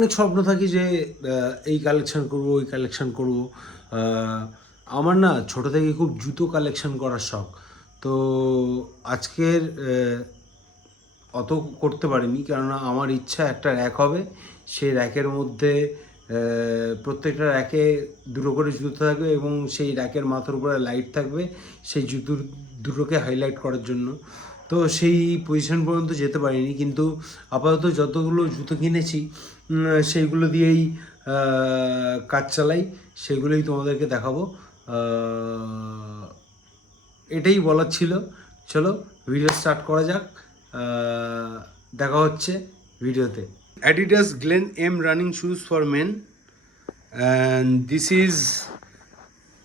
অনেক স্বপ্ন থাকে যে এই কালেকশন করব, ওই কালেকশন করব। আমার না ছোট থেকে খুব জুতো কালেকশন করার শখ। তো আজকের অত করতে পারিনি, কেননা আমার ইচ্ছা একটা র্যাক হবে, সেই র্যাকের মধ্যে প্রত্যেকটা র্যাকে দুটো করে জুতো থাকবে এবং সেই র্যাকের মাথার উপরে লাইট থাকবে সেই দুটোকে হাইলাইট করার জন্য। তো সেই পজিশন পর্যন্ত যেতে পারিনি, কিন্তু আপাতত যতগুলো জুতো কিনেছি সেইগুলো দিয়েই কাজ চালাই, সেগুলোই তোমাদেরকে দেখাবো। এটাই বলার ছিল। চলো ভিডিও স্টার্ট করা যাক। দেখা হচ্ছে ভিডিওতে। Adidas Glen M running shoes for men, and this is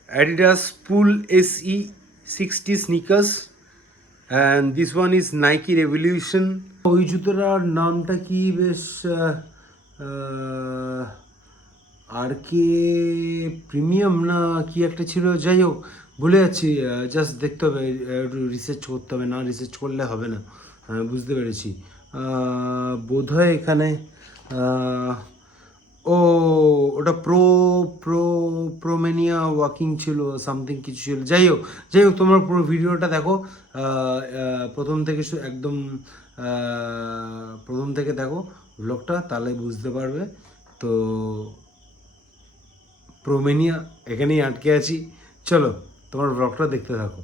Adidas Pull SE 60 sneakers, and this one is Nike Revolution. ওই জুতোটার নামটা কি বেশ আর কে প্রিমিয়াম না কি একটা ছিল, যাই হোক ভুলে যাচ্ছি। জাস্ট দেখতে হবে, একটু রিসার্চ করতে হবে, না রিসার্চ করলে হবে না। বুঝতে পেরেছি, বোধহয় এখানে ও ওটা প্রো প্রোমেনিয়া ওয়াকিং ছিল, সামথিং কিছু ছিল। যাই হোক তোমার পুরো ভিডিওটা দেখো, প্রথম থেকে একদম প্রথম থেকে দেখো ব্লগটা, তাহলে বুঝতে পারবে। তো প্রোমেনিয়া এখানেই আটকে আছি, চলো তোমার ব্লগটা দেখতে থাকো।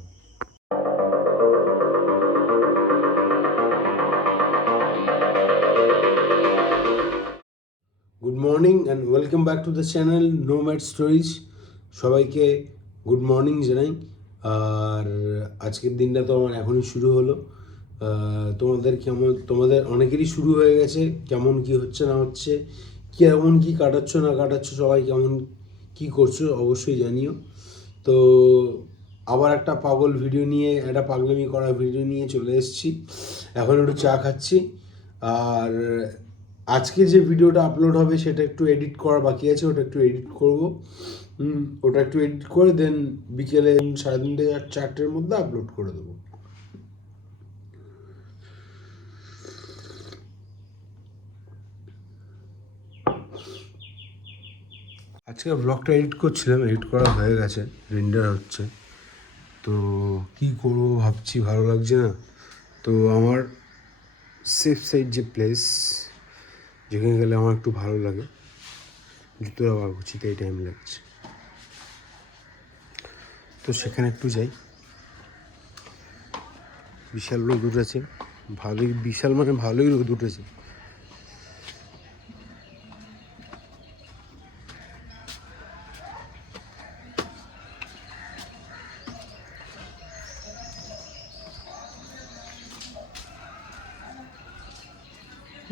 Good morning and welcome back to the channel nomad stories. সবাইকে গুড মর্নিং জানাই। আর আজকের দিনটা তো আমার এখনই শুরু হলো। তোমাদের অনেকেরই শুরু হয়ে গেছে। কেমন কি হচ্ছে না হচ্ছে, কেমন কি কাটাচ্ছ না কাটাচ্ছ, সবাই কেমন কি করছো অবশ্যই জানিও। তো আবার একটা পাগলামি করা ভিডিও নিয়ে চলে এসেছি। এখন একটু চা খাচ্ছি। আর আজকে যে ভিডিওটা আপলোড হবে সেটা একটু এডিট করা বাকি আছে, ওটা একটু এডিট করবো। ওটা একটু এডিট করে দেন বিকেলে 3:30 আর 4টের মধ্যে আপলোড করে দেবো। আজকে ব্লগটা এডিট করছিলাম, এডিট করা হয়ে গেছে, রেন্ডার হচ্ছে। তো কি করবো ভাবছি, ভালো লাগছে না। তো আমার সেফ সাইড যে প্লেস, যেখানে গেলে আমার একটু ভালো লাগে, জুতোটা বার করছি তাই টাইম লাগছে, তো সেখানে একটু যাই। বিশাল রোদ উঠেছে, বিশাল মানে ভালোই রোদ উঠেছে।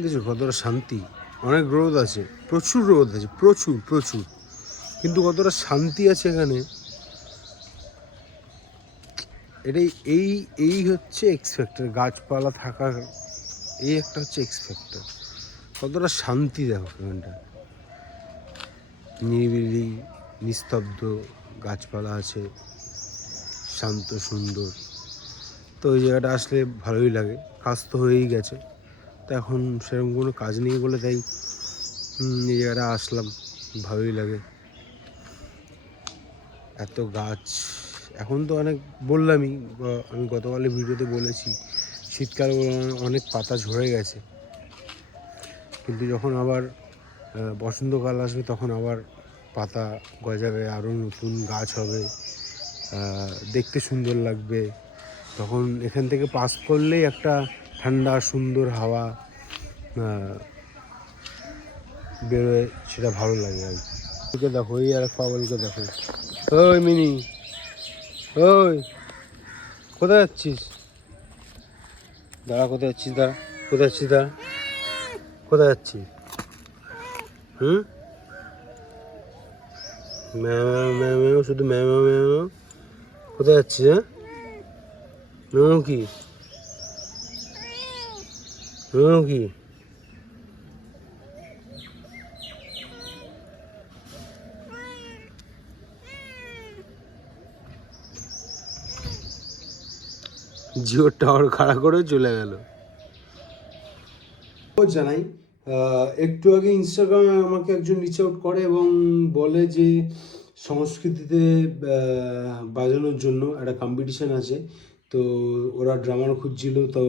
দেখছো কতটা শান্তি, অনেক রোদ আছে, প্রচুর রোদ আছে, প্রচুর প্রচুর, কিন্তু কতটা শান্তি আছে এখানে। এটাই এই হচ্ছে এক্স ফ্যাক্টর, গাছপালা থাকার এই একটা হচ্ছে এক্স ফ্যাক্টর। কতটা শান্তি দেখো এখানটা, নিরিবিলি, নিস্তব্ধ, গাছপালা আছে, শান্ত সুন্দর। তো ওই জায়গাটা আসলে ভালোই লাগে। কাজ তো হয়েই গেছে, তো এখন সেরকম কোনো কাজ নেই বলে তাই এই জায়গাটা আসলাম, ভালোই লাগে। এত গাছ এখন তো অনেক, বললামই আমি গতকালের ভিডিওতে বলেছি, শীতকাল অনেক পাতা ঝরে গেছে, কিন্তু যখন আবার বসন্তকাল আসবে তখন আবার পাতা গজাবে, আরও নতুন গাছ হবে, দেখতে সুন্দর লাগবে। তখন এখান থেকে পাস করলেই একটা ঠান্ডা সুন্দর হাওয়া বেরোয়, সেটা ভালো লাগে আর কি। দেখো এই আর পাগলকে দেখো, ওই মিনি, ওই কোথায় যাচ্ছিস? দাঁড়া, কোথায় যাচ্ছিস? দাঁড়া, কোথায় যাচ্ছিস? দাঁড়া, কোথায় যাচ্ছিস? ম্যাও শুধু ম্যাও। কোথায় যাচ্ছিস? হ্যাঁ, ম্যাও কি, ম্যাও কি? জিওর টাওয়ার খাড়া করে চলে গেল। জানাই একটু আগে ইনস্টাগ্রামে আমাকে একজন রিচ আউট করে এবং বলে যে সংস্কৃতিতে বাজানোর জন্য একটা কম্পিটিশান আছে, তো ওরা ড্রামার খুঁজছিল। তো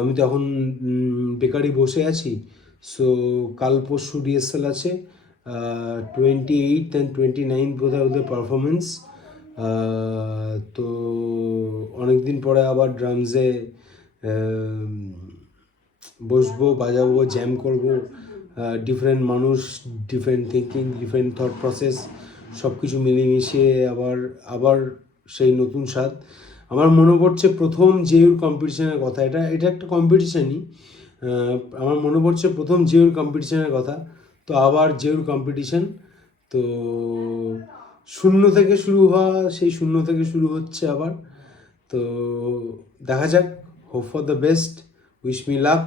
আমি তখন বেকারই বসে আছি। সো কাল পরশু রিহার্সাল আছে, 28 অ্যান্ড 29 বোধহয় ওদের পারফরমেন্স। তো অনেক দিন পরে আবার ড্রামসে বসবো, বাজাবো, জ্যাম করবো। ডিফারেন্ট মানুষ, different thinking, different thought process, সব কিছু মিলেমিশিয়ে আবার সেই নতুন স্বাদ। আমার মনে পড়ছে প্রথম জেউর কম্পিটিশানের কথা, এটা একটা কম্পিটিশানই। আমার মনে পড়ছে প্রথম জেউর কম্পিটিশানের কথা। তো আবার জেউর কম্পিটিশান, তো শূন্য থেকে শুরু হওয়া, সেই শূন্য থেকে শুরু হচ্ছে আবার। তো দেখা যাক, hope for the best, wish me luck.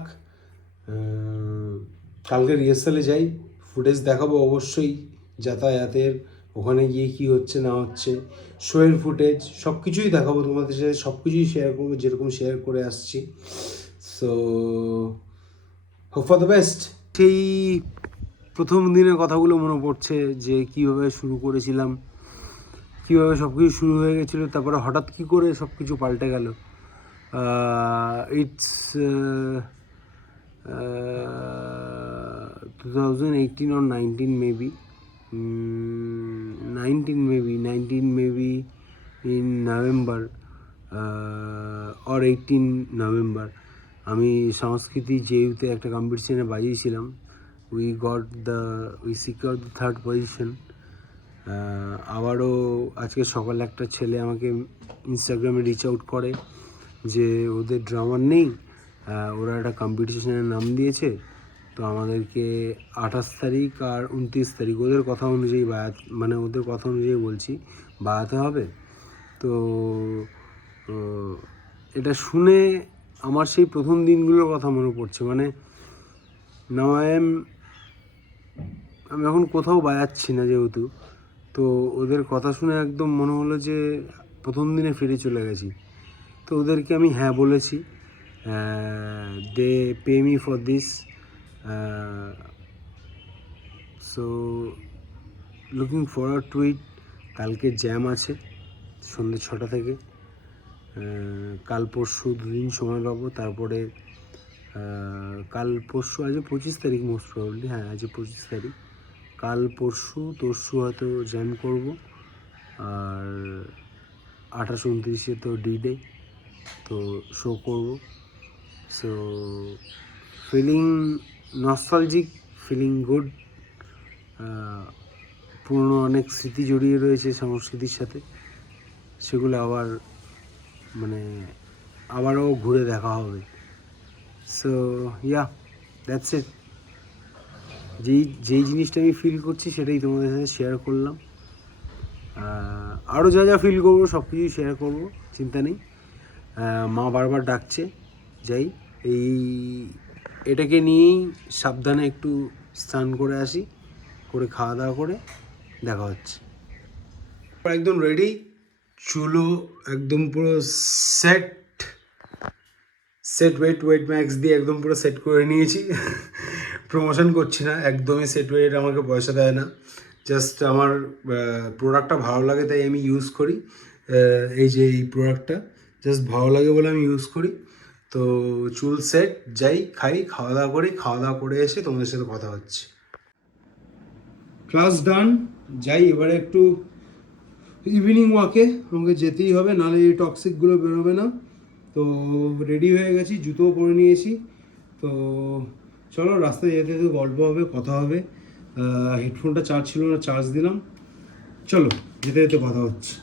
কালকে রিহার্সালে যাই, ফুটেজ দেখাবো অবশ্যই যাতায়াতের, ওখানে গিয়ে কী হচ্ছে না হচ্ছে, শোয়ের ফুটেজ, সব কিছুই দেখাবো তোমাদের সাথে, সব কিছুই শেয়ার করবো যেরকম শেয়ার করে আসছি। So hope for the best. সেই প্রথম দিনের কথাগুলো মনে পড়ছে যে কীভাবে শুরু করেছিলাম, কীভাবে সব কিছু শুরু হয়ে গেছিলো, তারপরে হঠাৎ কী করে সব কিছু পাল্টে গেল। It's 2018 or 19 maybe, 19 maybe in November or 18 November আমি সংস্কৃতি জেইউতে একটা কম্পিটিশানে বাজিয়েছিলাম। We secured the 3rd position. আবারও আজকে সকালে একটা ছেলে আমাকে ইনস্টাগ্রামে রিচ আউট করে যে ওদের ড্রামার নেই, ওরা একটা কম্পিটিশানের নাম দিয়েছে, তো আমাদেরকে 28 তারিখ আর 29 তারিখ ওদের কথা অনুযায়ী ওদের কথা অনুযায়ী বলছি, বাড়াতে হবে। তো এটা শুনে আমার সেই প্রথম দিনগুলোর কথা মনে পড়ছে। নাও আমি এখন কোথাও বাজাচ্ছি না যেহেতু, তো ওদের কথা শুনে একদম মনে হলো যে প্রথম দিনে ফিরে চলে গেছি। তো ওদেরকে আমি হ্যাঁ বলেছি, they pay me for this. So looking forward to it. কালকে জ্যাম আছে সন্ধ্যে 6টা থেকে। কাল পরশু 2 দিন সময় পাবো, তারপরে কাল পরশু, আজ 25 তারিখ মোস্ট প্রবাবলি, হ্যাঁ আজ 25 তারিখ, কাল পরশু তরশু হয়তো জ্যাম করব, আর 28-29 তো ডি-ডে, তো শো করব। So feeling nostalgic, feeling good. পুরনো অনেক স্মৃতি জড়িয়ে রয়েছে সংস্কৃতির সাথে, সেগুলো আবারও ঘুরে দেখা হবে। So yeah, that's it. যেই জিনিসটা আমি ফিল করছি সেটাই তোমাদের সাথে শেয়ার করলাম। আরও যা ফিল করবো সব কিছুই শেয়ার করবো, চিন্তা নেই। মা বারবার ডাকছে, যাই, এটাকে নিয়েই সাবধানে একটু স্নান করে আসি, করে খাওয়া দাওয়া করে দেখা হচ্ছে। একদম রেডি, চুলো একদম পুরো সেট ওয়েট ম্যাক্স দিয়ে একদম পুরো সেট করে নিয়েছি। প্রমোশন করছি না, একদমই সেট ওয়েট আমাকে পয়সা দেয় না, জাস্ট আমার প্রোডাক্টটা ভালো লাগে তাই আমি ইউজ করি। এই প্রোডাক্টটা জাস্ট ভালো লাগে বলে আমি ইউজ করি। তো চুল সেট, যাই খাওয়া দাওয়া করে এসে তোমাদের সাথে কথা হচ্ছে। ক্লাস ডান, যাই এবারে একটু ইভিনিং ওয়াকে, আমাকে যেতেই হবে, নাহলে এই টক্সিকগুলো বেরোবে না। তো রেডি হয়ে গেছি, জুতোও পরে নিয়েছি। তো চলো, রাস্তায় যেতে যেতে গল্প হবে, কথা হবে। হেডফোনটা চার্জ ছিল না, চার্জ দিলাম। চলো, যেতে যেতে কথা হচ্ছে।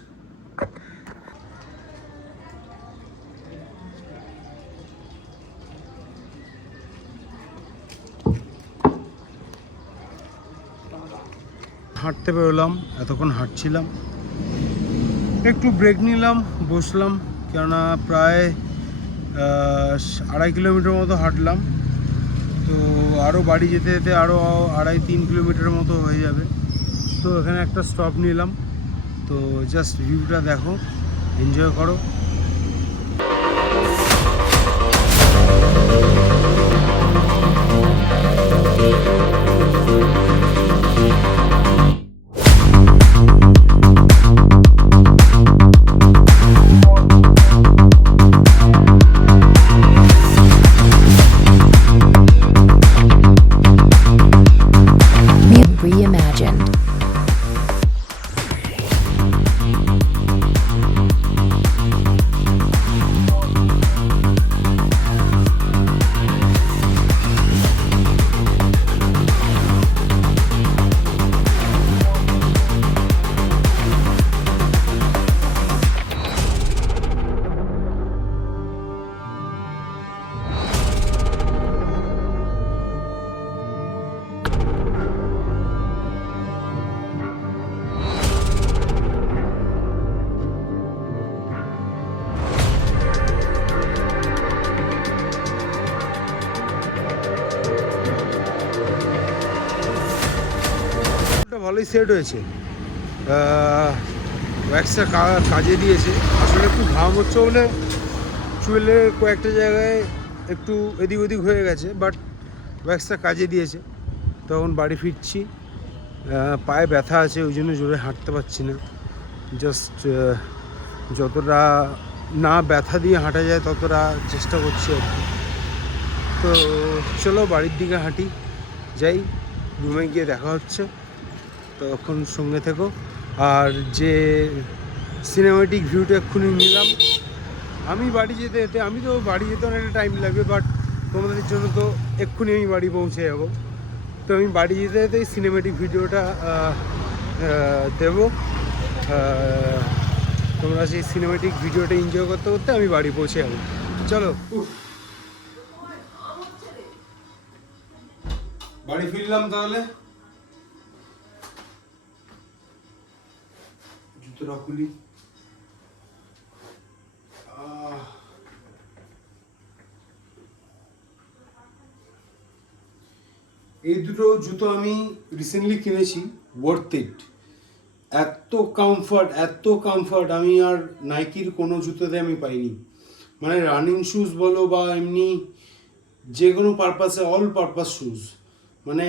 হাঁটতে বেরোলাম, এতক্ষণ হাঁটছিলাম, একটু ব্রেক নিলাম, বসলাম, কেননা প্রায় 2.5 কিলোমিটার মতো হাঁটলাম। তো আরও বাড়ি যেতে যেতে আরও 2.5-3 কিলোমিটার মতো হয়ে যাবে। তো এখানে একটা স্টপ নিলাম। তো জাস্ট ভিউটা দেখো, এনজয় করো। ভালোই সেট হয়েছে, ওয়্যাক্সটা কাজে দিয়েছে। আসলে একটু ঘাম হচ্ছে বলে চুলের কয়েকটা জায়গায় একটু এদিক ওদিক হয়ে গেছে, বাট ওয়্যাক্সটা কাজে দিয়েছে। তখন বাড়ি ফিরছি, পায়ে ব্যথা আছে, ওই জন্য জোরে হাঁটতে পারছি না। জাস্ট যতটা না ব্যথা দিয়ে হাঁটা যায় ততটা চেষ্টা করছি আর কি। তো চলো বাড়ির দিকে হাঁটি, যাই, রুমে গিয়ে দেখা হচ্ছে, তখন সঙ্গে থেকো। আর যে সিনেমেটিক ভিউটা এক্ষুনি নিলাম, আমি বাড়ি যেতে যেতে, আমি তো বাড়ি যেতে অনেকটা টাইম লাগবে, বাট তোমাদের জন্য তো এক্ষুনি আমি বাড়ি পৌঁছে যাবো। তো আমি বাড়ি যেতে যেতে সিনেমেটিক ভিডিওটা দেবো, তোমরা সেই সিনেমেটিক ভিডিওটা এনজয় করতে করতে আমি বাড়ি পৌঁছে যাবো। চলো, বাড়ি ফিরলাম তাহলে। জুতোটা খুলি। এই দুটো জুতো আমি রিসেন্টলি কিনেছি, ওয়ার্থ ইট। এত কমফর্ট আমি আর নাইকির কোনো জুতোতে আমি পাইনি। মানে রানিং শুজ বলো বা এমনি যে কোনো পারপাসে, অল পারপাস শুজ, মানে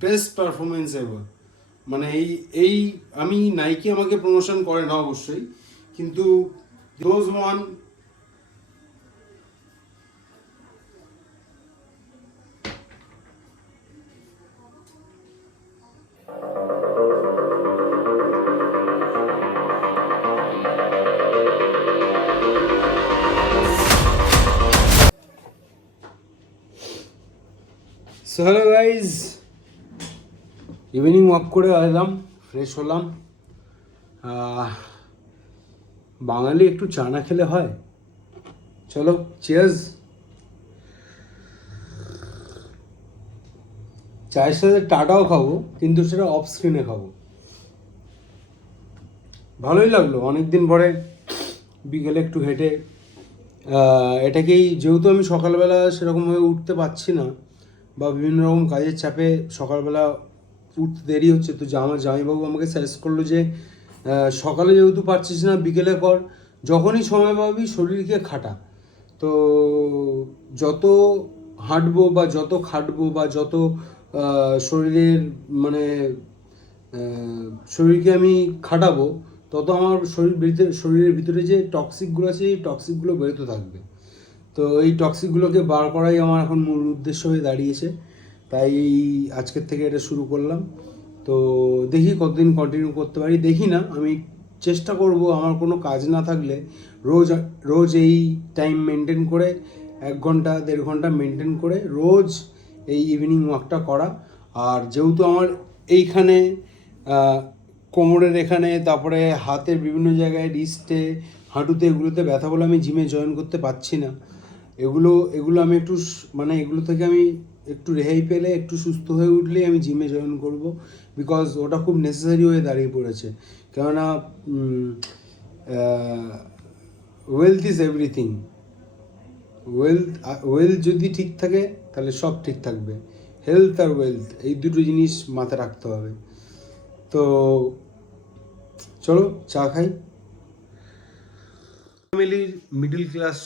বেস্ট পারফরমেন্স এভার। মানে এই আমি নাইকি আমাকে প্রমোশন করে না অবশ্যই, কিন্তু those one so hello guys, evening walk করে এলাম, ফ্রেশ হলাম। বাঙালি একটু চা না খেলে হয়? চলো চিয়ার্স। চায়ের সাথে টাটাও খাবো, কিন্তু সেটা অফ স্ক্রিনে খাবো। ভালোই লাগলো অনেকদিন পরে বিকেলে একটু হেঁটে। এটাকেই, যেহেতু আমি সকালবেলা সেরকমভাবে উঠতে পারছি না বা বিভিন্ন রকম কাজের চাপে সকালবেলা উঠতে দেরি হচ্ছে, তো আমার জামাইবাবু আমাকে সাজেস্ট করলো যে সকালে যেহেতু পারছিস না, বিকেলে কর, যখনই সময় পাবি শরীরকে খাটা। তো যত হাঁটবো বা যত খাটবো বা যত শরীরের মানে শরীরকে আমি খাটাবো, তত আমার শরীরের ভিতরে যে টক্সিকগুলো আছে, এই টক্সিকগুলো বেরোতে থাকবে। তো এই টক্সিকগুলোকে বার করাই আমার এখন মূল উদ্দেশ্য হয়ে দাঁড়িয়েছে। তাই আজকের থেকে এটা শুরু করলাম। তো দেখি কতদিন কন্টিনিউ করতে পারি, দেখি না, আমি চেষ্টা করব আমার কোনো কাজ না থাকলে রোজ এই টাইম মেনটেন করে 1 ঘন্টা 1.5 ঘন্টা মেনটেন করে রোজ এই ইভিনিং ওয়াকটা করা। আর যেহেতু আমার এইখানে কোমরের এখানে, তারপরে হাতের বিভিন্ন জায়গায়, রিস্টে, হাঁটুতে, এগুলোতে ব্যথা বলে আমি জিমে জয়েন করতে পারছি না। এগুলো আমি একটু মানে এগুলো থেকে আমি একটু রেহাই পেলে, একটু সুস্থ হয়ে উঠলেই আমি জিমে জয়েন করব, বিকজ ওটা খুব নেসেসারি হয়ে দাঁড়িয়ে পড়েছে। কেননা ওয়েলথ ইজ এভরিথিং। ওয়েলথ যদি ঠিক থাকে তাহলে সব ঠিক থাকবে। হেলথ আর ওয়েলথ, এই দুটো জিনিস মাথায় রাখতে হবে। তো চলো চা খাই। ফ্যামিলির মিডল ক্লাস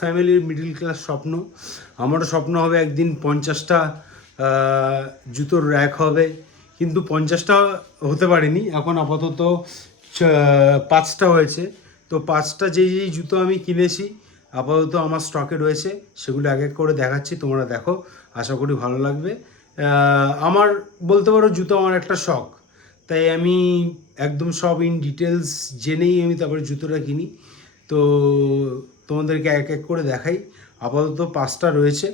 ফ্যামিলির মিডল ক্লাস স্বপ্ন। আমারও স্বপ্ন হবে একদিন 50টা জুতোর র্যাক হবে, কিন্তু 50টা হতে পারেনি, এখন আপাতত 5টা হয়েছে। তো 5টা যেই জুতো আমি কিনেছি আপাতত আমার স্টকে রয়েছে, সেগুলো এক এক করে দেখাচ্ছি, তোমরা দেখো, আশা করি ভালো লাগবে। আমার বলতে পারো জুতো আমার একটা শখ, তাই আমি একদম সব ইন ডিটেলস জেনেই আমি তারপরে জুতোটা কিনি। তো তোমাদেরকে এক এক করে দেখাই। আপাতত 5টা রয়েছে,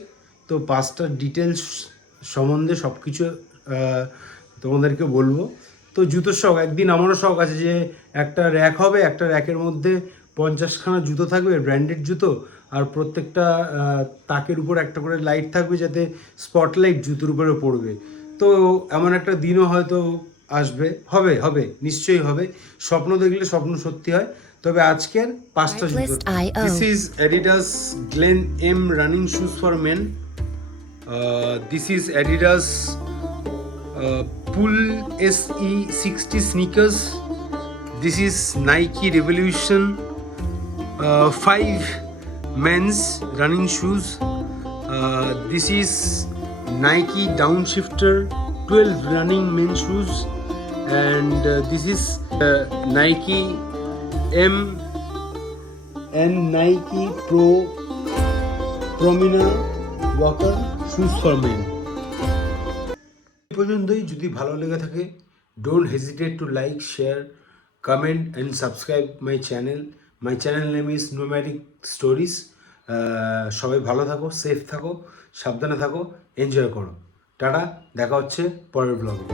তো 5টার ডিটেলস সম্বন্ধে সব কিছু তোমাদেরকে বলবো। তো জুতোর শখ, একদিন আমারও শখ আছে যে একটা র্যাক হবে, একটা র্যাকের মধ্যে 50খানা জুতো থাকবে, ব্র্যান্ডেড জুতো, আর প্রত্যেকটা তাকের উপর একটা করে লাইট থাকবে, যাতে স্পটলাইট জুতোর উপরে পড়বে। তো এমন একটা দিনও হয়তো আসবে, হবে নিশ্চয়ই হবে। স্বপ্ন দেখলে স্বপ্ন সত্যি হয়। তবে আজকের 5টা জুতো। This is Adidas Glen M running shoes for men. This is Adidas Pull SE60 sneakers. This is Nike Revolution 5 men's running shoes. This is Nike Downshifter 12 running men's shoes, and this is Nike M and Nike Pro Promina Walker shoes for men. এই পর্যন্তই। যদি ভালো লেগে থাকে, don't hesitate to like, share, comment and subscribe my channel. My channel name is nomadic stories. সবাই ভালো থাকো, safe থাকো, সাবধানে থাকো, এনজয় করো। টাটা, দেখা হচ্ছে পরের ব্লগে।